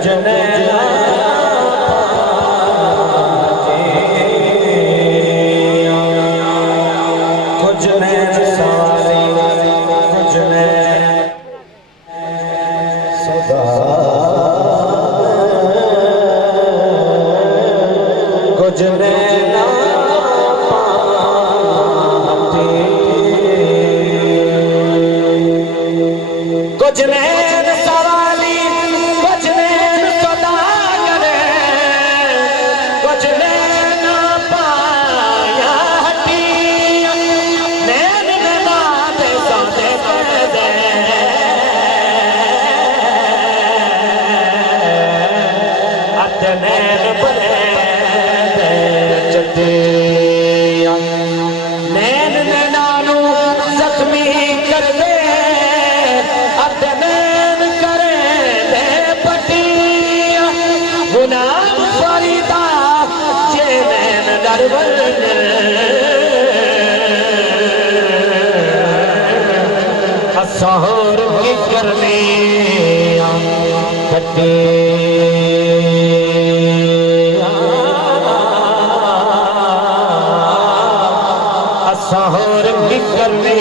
कुछ नैना कुछ नैन सवारी कुछ नैन सदा कुछ नैना कुछ नैन सवाली कुछ नैन सौदागर कुछ नैन पाया हटी नैन नैना पे सौदे कर दे अत नैन बने चटे नैन नैनानू जख्मी कर दे असहर की करने कटे असहर की करने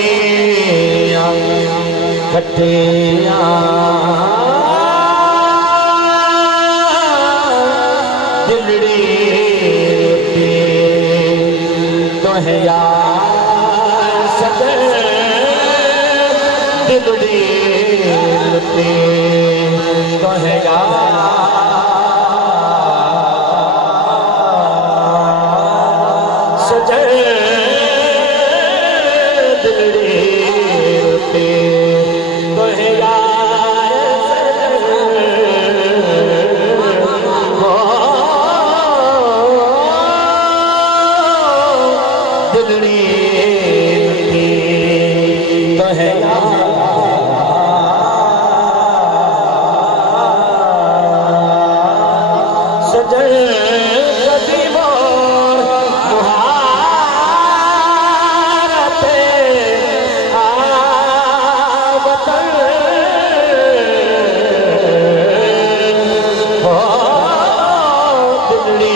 कटे दिलड़ी तो है यार सदर दिलड़ी तो है यार सजर दिलड़ी तो है यार दिलड़ी तो है सजन कदीमों मुहारते आवतन दिलड़ी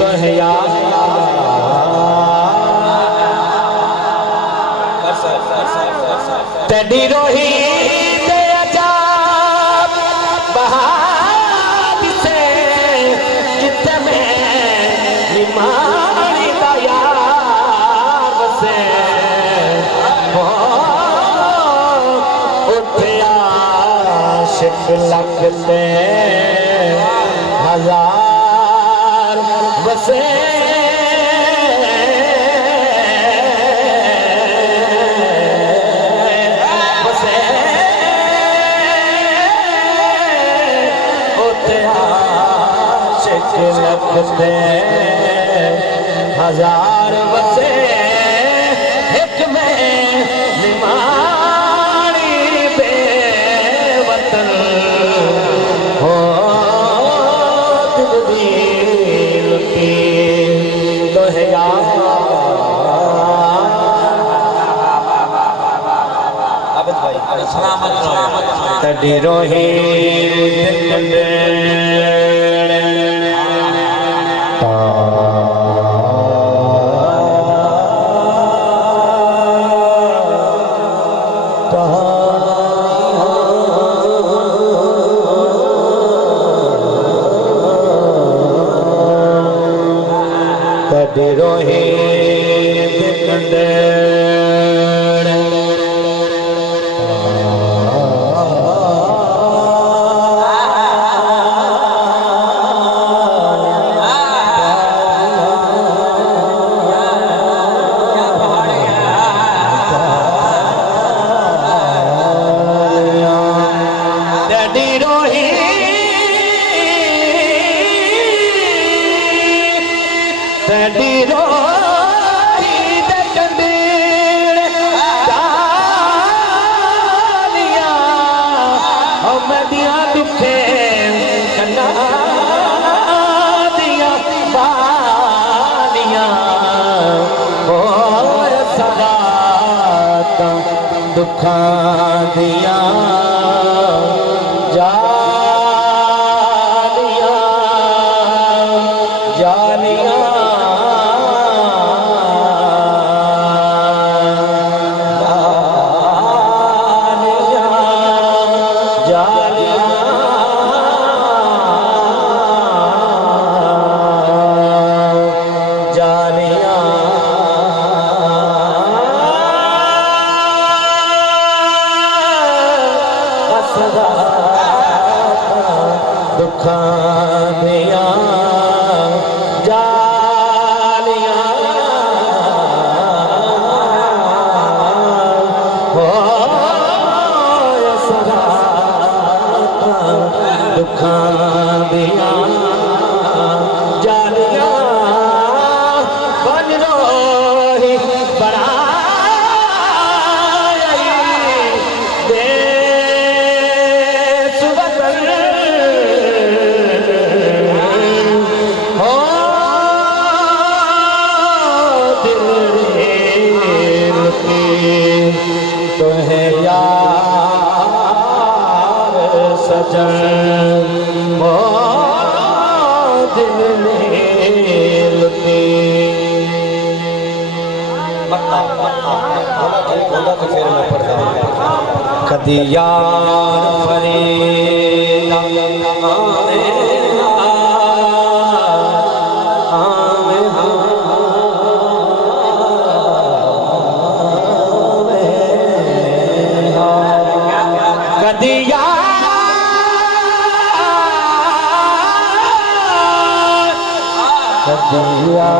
तो है यार तेरी रोही दे अजाब बहार से चित्त में निमानी का यार से वो उठया शिक लगते हजार बसे लगते हजार बसे एक में निमानी बेवतन हो दिल की तो है यार आबिद भाई सलामत तड़ी रोही रोहे दुखा दिया सदा दुखां दियां जालियां हो सदा दुखां दियां जालियां बन रोही बना तो है यार सजन वो दिल लुटी कदी यार फरीदा कदिया कदिया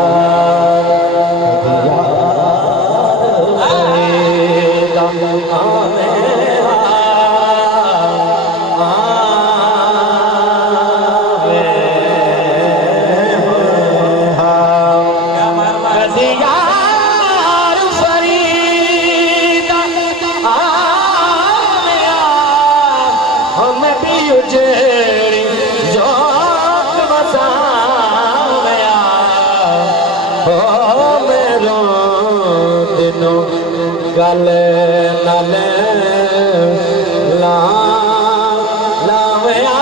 गल नल ला लावया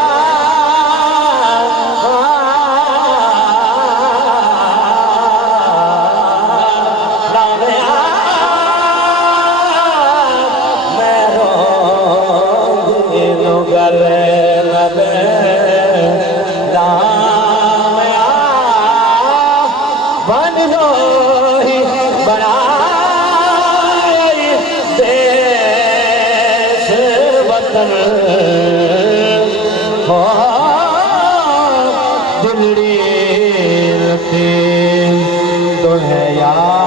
लावया मेरो दिनो गल नल लावया बन रोही बना हो दिलड़ी तो है यार